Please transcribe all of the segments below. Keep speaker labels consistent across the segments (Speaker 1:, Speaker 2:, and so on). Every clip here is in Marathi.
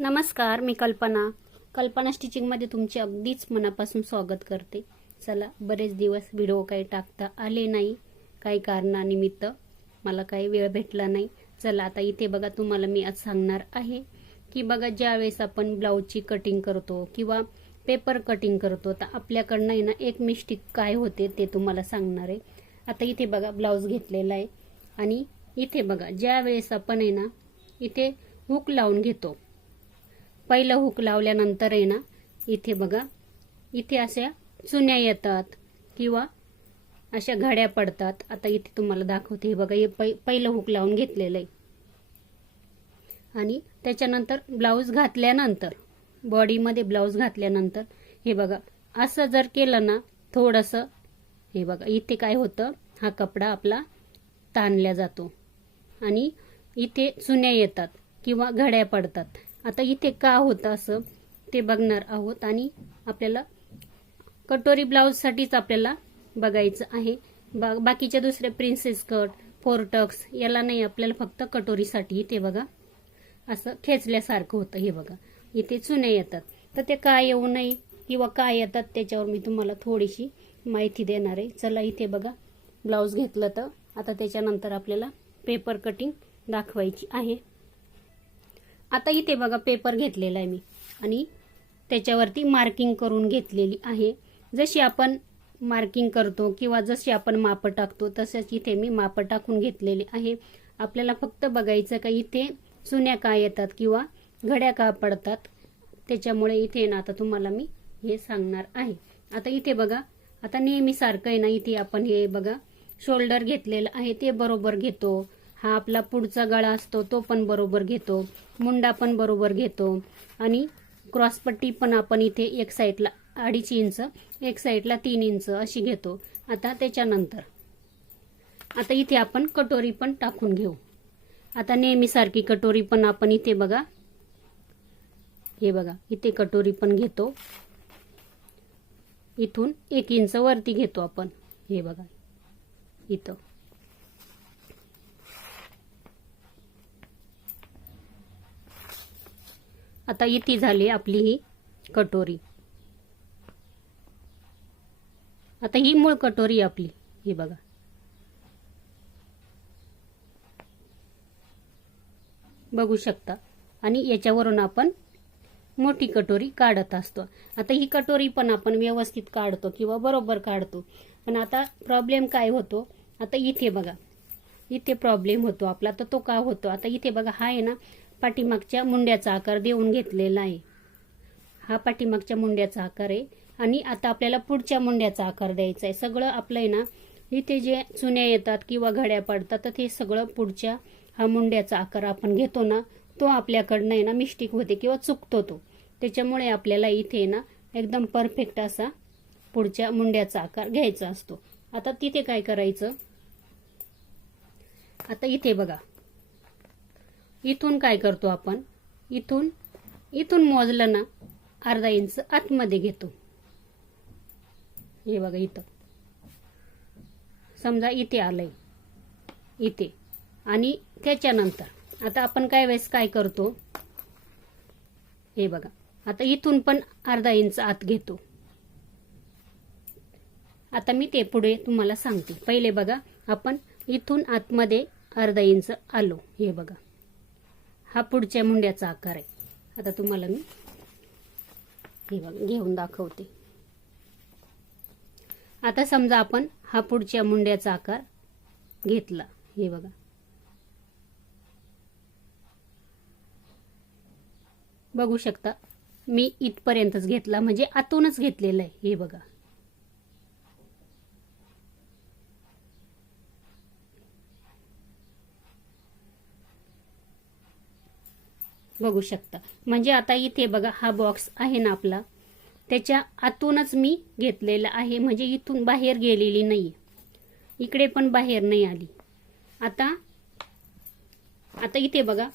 Speaker 1: नमस्कार मी कल्पना. कल्पना स्टिचिंगमध्ये तुमचे अगदीच मनापासून स्वागत करते. चला बरेच दिवस व्हिडिओ काही टाकता आले नाही. काही कारणानिमित्त मला काही वेळ भेटला नाही. चला आता इथे बघा तुम्हाला मी आज सांगणार आहे की बघा ज्यावेळेस आपण ब्लाऊजची कटिंग करतो किंवा पेपर कटिंग करतो तर आपल्याकडनं आहे ना एक मिस्टेक काय होते ते तुम्हाला सांगणार आहे. आता इथे बघा ब्लाऊज घेतलेला आहे. आणि इथे बघा ज्या वेळेस आपण आहे ना इथे हुक लावून घेतो. पहिलं हुक लावल्यानंतर आहे ना इथे बघा इथे अशा चुन्या येतात किंवा अशा घड्या पडतात. आता इथे तुम्हाला दाखवते हे बघा हे पै पहिलं हुक लावून घेतलेलं आहे. आणि त्याच्यानंतर ब्लाऊज घातल्यानंतर बॉडीमध्ये ब्लाऊज घातल्यानंतर हे बघा असं जर केलं ना थोडंसं हे बघा इथे काय होतं हा कपडा आपला ताणला जातो. आणि इथे चुन्या येतात किंवा घड्या पडतात. आता इथे का होतं असं ते बघणार आहोत आणि आपल्याला कटोरी ब्लाऊजसाठीच आपल्याला बघायचं आहे. बा बाकीच्या दुसरे प्रिन्सेस कट फोर टक्स याला नाही आपल्याला फक्त कटोरीसाठी इथे बघा. असं खेचल्यासारखं होतं हे बघा. इथे चुन्या येतात. तर ते काय येऊ नये किंवा काय येतात त्याच्यावर मी तुम्हाला थोडीशी माहिती देणार आहे. चला इथे बघा. ब्लाऊज घेतलं तर आता त्याच्यानंतर आपल्याला पेपर कटिंग दाखवायची आहे. आता इथे बघा पेपर घेतलेला आहे मी. आणि त्याच्यावरती मार्किंग करून घेतलेली आहे. जशी आपण मार्किंग करतो किंवा जशी आपण मापं टाकतो तसंच इथे मी मापं टाकून घेतलेली आहे. आपल्याला फक्त बघायचं का इथे चुन्या का येतात किंवा घड्या का पडतात? त्याच्यामुळे इथे ना आता तुम्हाला मी हे सांगणार आहे. आता इथे बघा आता नेहमी सारखं आहे ना इथे आपण हे बघा शोल्डर घेतलेलं आहे ते बरोबर घेतो. हा आपला पुढचा गळा असतो तो पण बरोबर घेतो मुंडा पण बरोबर घेतो आणि क्रॉसपट्टी पण आपण इथे एक साईडला अडीच इंच एक साईडला तीन इंच अशी घेतो. आता त्याच्यानंतर आता इथे आपण कटोरी पण टाकून घेऊ. आता नेहमीसारखी कटोरी पण आपण इथे बघा. हे बघा इथे कटोरी पण घेतो. इथून एक इंच वरती घेतो आपण. हे बघा इथं. आता इथे झाली आपली ही कटोरी. आता ही मूळ कटोरी आपली ही बघा. बघू शकता. आणि याच्यावरून आपण मोठी कटोरी काढत असतो. आता ही कटोरी पण आपण व्यवस्थित काढतो किंवा बरोबर काढतो. पण आता प्रॉब्लेम काय होतो? आता इथे बघा. इथे प्रॉब्लेम होतो आपला. तर तो का होतो? आता इथे बघा हा आहे ना पाठीमागच्या मुंड्याचा आकार देऊन घेतलेला आहे. हा पाठीमागच्या मुंड्याचा आकार आहे आणि आता आपल्याला पुढच्या मुंड्याचा आकार द्यायचा आहे. सगळं आपलं आहे ना इथे जे चुन्या येतात किंवा घड्या पडतात तर ते सगळं पुढच्या हा मुंड्याचा आकार आपण घेतो ना तो आपल्याकडनं आहे ना मिस्टेक होते किंवा चुकतो तो. त्याच्यामुळे आपल्याला इथे ना एकदम परफेक्ट असा पुढच्या मुंड्याचा आकार घ्यायचा असतो. आता तिथे काय करायचं? आता इथे बघा. इथून काय करतो आपण? इथून इथून मोजलं ना अर्धा इंच आतमध्ये घेतो. हे बघा इथं. समजा इथे आलंय. इथे. आणि त्याच्यानंतर. आता आपण काय वेळेस काय करतो? हे बघा. आता इथून पण अर्धा इंच आत घेतो. आता मी ते पुढे तुम्हाला सांगते. पहिले बघा आपण इथून आतमध्ये अर्धा इंच आलो. हे बघा. हा पुढच्या मुंड्याचा आकार आहे. आता तुम्हाला मी हे बघा घेऊन दाखवते. आता समजा आपण हा पुढच्या मुंड्याचा आकार घेतला. हे बघा. बघू शकता मी इथपर्यंतच घेतला म्हणजे आतूनच घेतलेलं आहे. हे बघा. बघू शकता. म्हणजे आता इथे बघा हा बॉक्स आहे ना आपला. त्याच्या आतूनच मी घेतलेला आहे. म्हणजे इथून बाहेर गेलेली नाही इकडे पण बाहेर नाही आली. आता आता इथे बघा.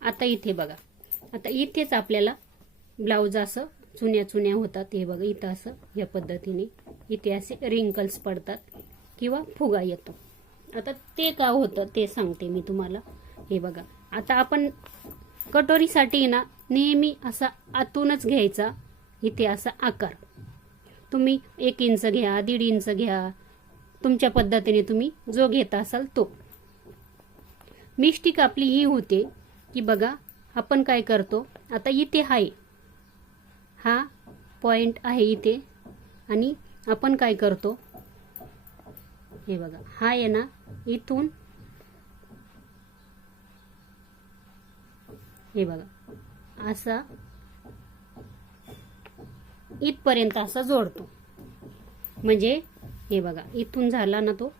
Speaker 1: आता इथे बघा. आता इथेच आपल्याला ब्लाऊज असं चुन्या चुन्या होतात. हे बघा इथं असं या पद्धतीने इथे असे रिंकल्स पडतात किंवा फुगा येतो. आता ते का होतं ते सांगते मी तुम्हाला. हे बघा आता आपण कटोरीसाठी ना नेहमी असा आतूनच घ्यायचा इथे असा आकार. तुम्ही एक इंच घ्या दीड इंच घ्या तुमच्या पद्धतीने तुम्ही जो घेता असाल तो. मिस्टिक आपली ही होते की बघा आपण काय करतो आता इथे आहे हा पॉइंट आहे इथे आणि आपण काय करतो हे बघा हा आहे ना इथून हे बघा असा इथपर्यंत असा जोडतो. म्हणजे हे बघा इथून झाला ना तो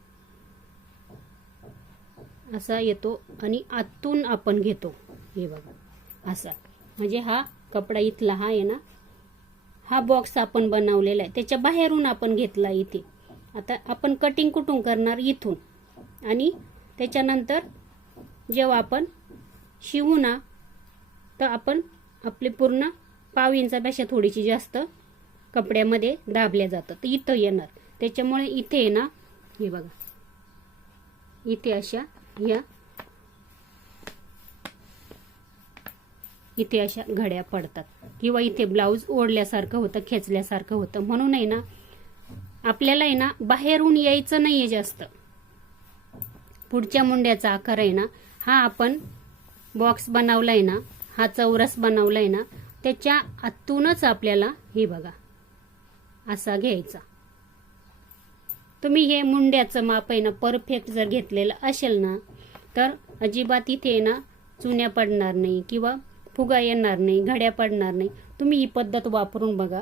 Speaker 1: असा येतो आणि आतून आपण घेतो. हे बघा असा. म्हणजे हा कपडा इथला हा आहे ना हा बॉक्स आपण बनवलेला आहे. त्याच्या बाहेरून आपण घेतला इथे. आता आपण कटिंग कुठून करणार? इथून. आणि त्याच्यानंतर जेव्हा आपण शिवू ना तर आपण आपले पूर्ण पाव इंचापेक्षा थोडीशी जास्त कपड्यामध्ये दाबल्या जातं तर इथं येणार. त्याच्यामुळे इथे आहे ना हे बघा. इथे अशा या इथे अशा घड्या पडतात. किंवा इथे ब्लाऊज ओढल्यासारखं होतं खेचल्यासारखं होतं. म्हणून आहे ना आपल्याला आहे ना बाहेरून यायचं नाहीये जास्त. पुढच्या मुंड्याचा आकार आहे ना हा आपण बॉक्स बनवलाय ना हा चौरस बनवलाय ना त्याच्या आतूनच आपल्याला हे बघा असा घ्यायचा. तुम्ही हे मुंड्याचं माप आहे ना परफेक्ट जर घेतलेलं असेल ना तर अजिबात इथे ना चुन्या पडणार नाही किंवा फुगा येणार नाही घड्या पडणार नाही. तुम्ही ही पद्धत वापरून बघा.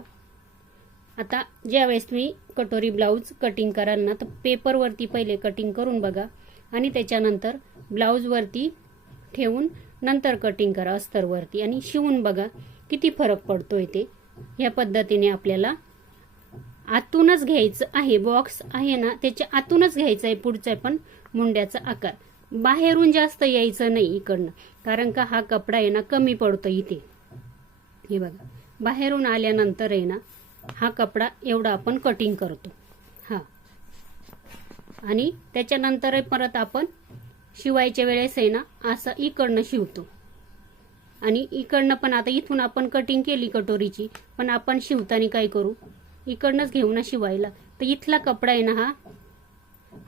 Speaker 1: आता ज्यावेळेस तुम्ही कटोरी ब्लाऊज कटिंग कराल ना तर पेपरवरती पहिले कटिंग करून बघा. आणि त्याच्यानंतर ब्लाऊजवरती ठेवून नंतर कटिंग करा अस्तरवरती. आणि शिवून बघा किती फरक पडतोय ते. या पद्धतीने आपल्याला आतूनच घ्यायचं आहे. बॉक्स आहे ना त्याच्या आतूनच घ्यायचं आहे पुढचा पण मुंड्याचा आकार. बाहेरून जास्त यायचं नाही इकडनं. कारण का हा कपडा आहे ना कमी पडतो इथे. हे बघा. बाहेरून आल्यानंतर आहे ना हा कपडा एवढा आपण कटिंग करतो. आणि त्याच्यानंतर परत आपण शिवायच्या वेळेस आहे ना असं इकडनं शिवतो. आणि इकडनं पण आता इथून आपण कटिंग केली कटोरीची पण आपण शिवताना काय करू? इकडनंच घेऊ ना शिवायला. तर इथला कपडा आहे ना हा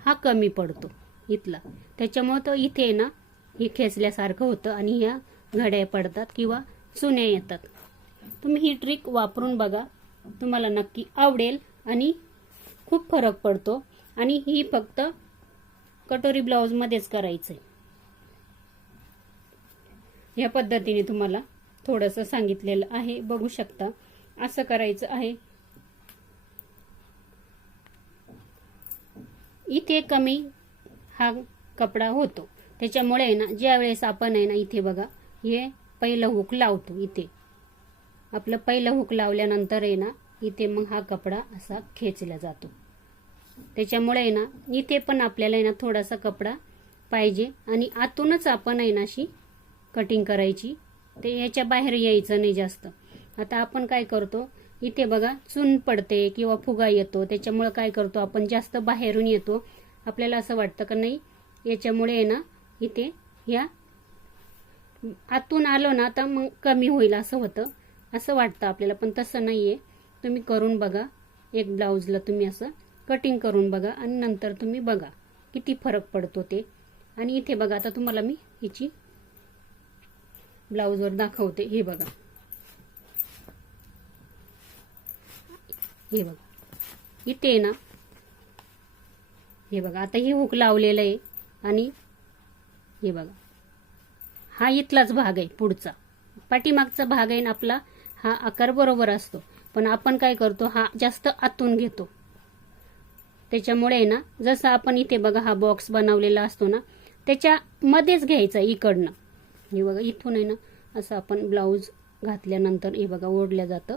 Speaker 1: हा कमी पडतो इथला. त्याच्यामुळं तो इथे आहे ना हे खेचल्यासारखं होतं आणि ह्या घड्या पडतात किंवा चुन्या येतात. तुम्ही ही ट्रिक वापरून बघा. तुम्हाला नक्की आवडेल आणि खूप फरक पडतो. आणि ही फक्त कटोरी ब्लाऊजमध्येच करायचं आहे या पद्धतीने तुम्हाला थोडंसं सांगितलेलं आहे. बघू शकता असं करायचं आहे. इथे कमी हा कपडा होतो. त्याच्यामुळे आहे ना ज्या वेळेस आपण आहे ना इथे बघा हे पहिलं हुक लावतो इथे. आपलं पहिलं हुक लावल्यानंतर आहे ना इथे मग हा कपडा असा खेचला जातो. त्याच्यामुळे आहे ना इथे पण आपल्याला आहे ना थोडासा कपडा पाहिजे आणि आतूनच आपण आहे ना अशी कटिंग करायची. ते याच्या बाहेर यायचं नाही जास्त. आता आपण काय करतो इथे बघा चून पडते किंवा फुगा येतो त्याच्यामुळे काय करतो आपण जास्त बाहेरून येतो. आपल्याला असं वाटतं का नाही? याच्यामुळे आहे ना इथे ह्या आतून आलो ना तर मग कमी होईल असं होतं. असं वाटतं आपल्याला पण तसं नाही आहे तुम्ही करून बघा एक ब्लाऊजला तुम्ही असं कटिंग करून बघा आणि नंतर तुम्ही बघा किती फरक पडतो ते. आणि इथे बघा आता तुम्हाला मी हिची ब्लाऊजवर दाखवते. हे बघा. हे बघा. इथे आहे ना. हे बघा आता हे हुक लावलेलं आहे आणि हे बघा. हा इथलाच भाग आहे पुढचा. पाठीमागचा भाग आहे ना आपला हा आकार बरोबर असतो. पण आपण काय करतो हा जास्त आतून घेतो. त्याच्यामुळे आहे ना जसं आपण इथे बघा हा बॉक्स बनवलेला असतो ना त्याच्या मध्येच घ्यायचा इकडनं. हे बघा इथून आहे ना असं आपण ब्लाऊज घातल्यानंतर हे बघा ओढल्या जातं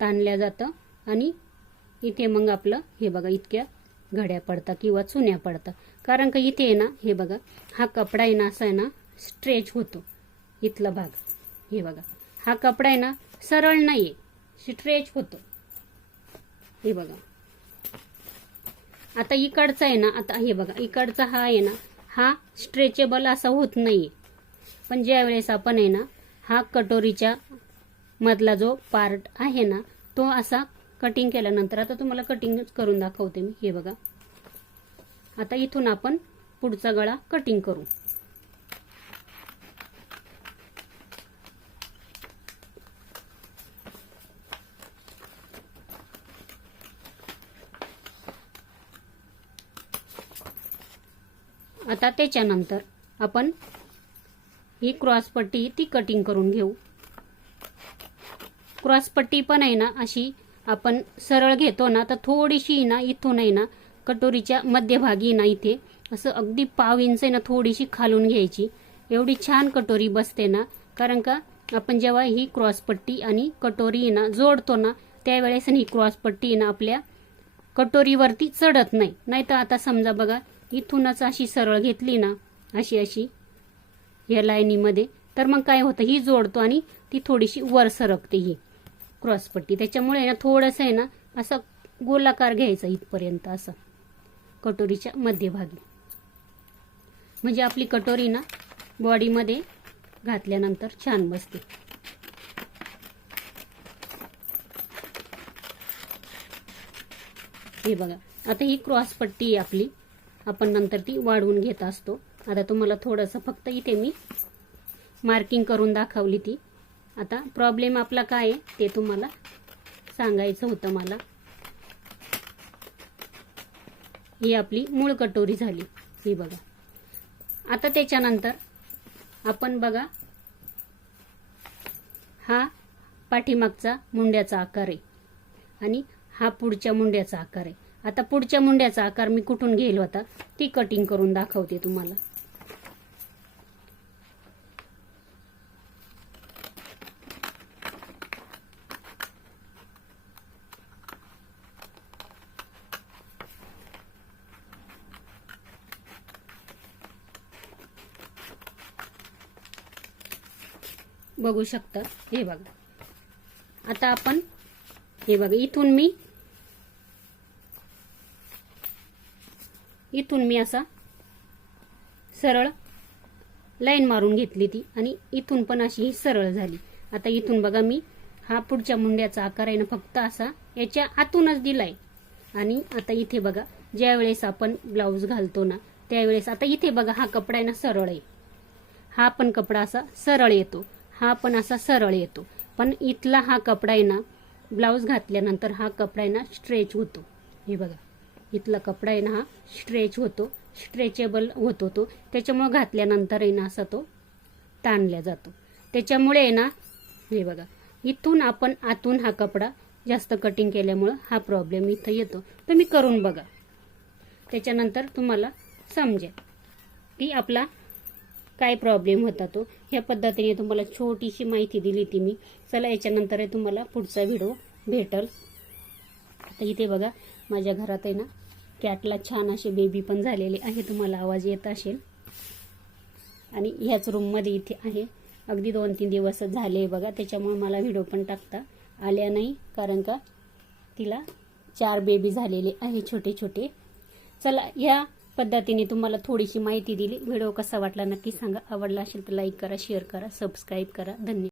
Speaker 1: ताणल्या जातं आणि इथे मग आपलं हे बघा इतक्या घड्या पडतात किंवा चुन्या पडतात. कारण का इथे आहे ना हे बघा हा कपडा आहे ना असा आहे ना स्ट्रेच होतो. इथला भाग हे बघा. हा कपडा आहे ना सरळ नाही आहे स्ट्रेच होतो. हे बघा. आता इकडचा आहे ना आता हे बघा इकडचा हा आहे ना हा स्ट्रेचेबल असा होत नाही पण ज्या वेळेस आपण आहे ना हा कटोरीच्या मधला जो पार्ट आहे ना तो असा कटिंग केल्यानंतर आता तुम्हाला कटिंग करून दाखवते मी हे बघा. आता इथून आपण पुढचा गळा कटिंग करू. आता त्याच्यानंतर आपण ही क्रॉसपट्टी ती कटिंग करून घेऊ. क्रॉसपट्टी पण आहे ना अशी आपण सरळ घेतो ना तर थोडीशी ना इथून आहे ना कटोरीच्या मध्यभागी ना इथे असं अगदी पाव इंच आहे ना थोडीशी खालून घ्यायची. एवढी छान कटोरी बसते ना कारण का आपण जेव्हा ही क्रॉसपट्टी आणि कटोरी ना जोडतो ना त्यावेळेस ही क्रॉसपट्टी ना आपल्या कटोरीवरती चढत नाही. नाही तर आता समजा बघा इथूनच अशी सरळ घेतली ना अशी अशी या लाईनीमध्ये. तर मग काय होतं ही जोडतो आणि ती थोडीशी वर सरकते ही क्रॉसपट्टी त्याच्यामुळे ना थोडंसं आहे ना असं गोलाकार घ्यायचा इथपर्यंत असं. कटोरीच्या मध्यभागी. म्हणजे आपली कटोरी ना बॉडीमध्ये घातल्यानंतर छान बसते. हे बघा आता ही क्रॉस पट्टी आहे आपली. आपण नंतर ती वाढवून घेत असतो. आता तुम्हाला थोडंसं फक्त इथे मी मार्किंग करून दाखवली ती. आता प्रॉब्लेम आपला काय आहे ते तुम्हाला सांगायचं होतं मला. ही आपली मूळ कटोरी झाली. ही बघा. आता त्याच्यानंतर आपण बघा हा पाठीमागचा मुंड्याचा आकार आहे आणि हा पुढच्या मुंड्याचा आकार आहे. आता पुढच्या मुंड्याचा आकार मी कुठून घेईल होता ती कटिंग करून दाखवते तुम्हाला. बघू शकता. हे बघा. आता आपण हे बघा इथून मी इथून मी असा सरळ लाईन मारून घेतली ती आणि इथून पण अशी ही सरळ झाली. आता इथून बघा मी हा पुढच्या मुंड्याचा आकार आहे ना फक्त असा याच्या आतूनच दिलाय. आणि आता इथे बघा ज्या वेळेस आपण ब्लाऊज घालतो ना त्यावेळेस आता इथे बघा हा कपडा आहे ना सरळ आहे. हा पण कपडा असा सरळ येतो. हा पण असा सरळ येतो. पण इथला हा कपडा आहे ना ब्लाऊज घातल्यानंतर हा कपडा आहे ना स्ट्रेच होतो. हे बघा. इथला कपडा आहे ना हा स्ट्रेच होतो स्ट्रेचेबल होतो तो त्याच्यामुळे घातल्यानंतर आहे ना असा तो ताणला जातो. त्याच्यामुळे आहे ना हे बघा इथून आपण आतून हा कपडा जास्त कटिंग केल्यामुळं हा प्रॉब्लेम इथं येतो. तुम्ही करून बघा. त्याच्यानंतर तुम्हाला समजेल की आपला काय प्रॉब्लेम होता तो. ह्या पद्धतीने तुम्हाला छोटीशी माहिती दिली ती मी. चला याच्यानंतर तुम्हाला पुढचा व्हिडिओ भेटल. आता इथे बघा माझ्या घरात आहे ना कॅटला छान असे बेबी पण झालेले आहे. तुम्हाला आवाज येत असेल. आणि ह्याच रूममध्ये इथे आहे. अगदी दोन तीन दिवस झाले बघा त्याच्यामुळे मला व्हिडिओ पण टाकता आल्या नाही. कारण का तिला चार बेबी झालेले आहे छोटे छोटे. चला या पद्धतीने तुम्हाला थोडीशी माहिती दिली. व्हिडिओ कसा वाटला नक्की सांगा. आवडला असेल तर लाईक करा शेअर करा सबस्क्राईब करा. धन्यवाद.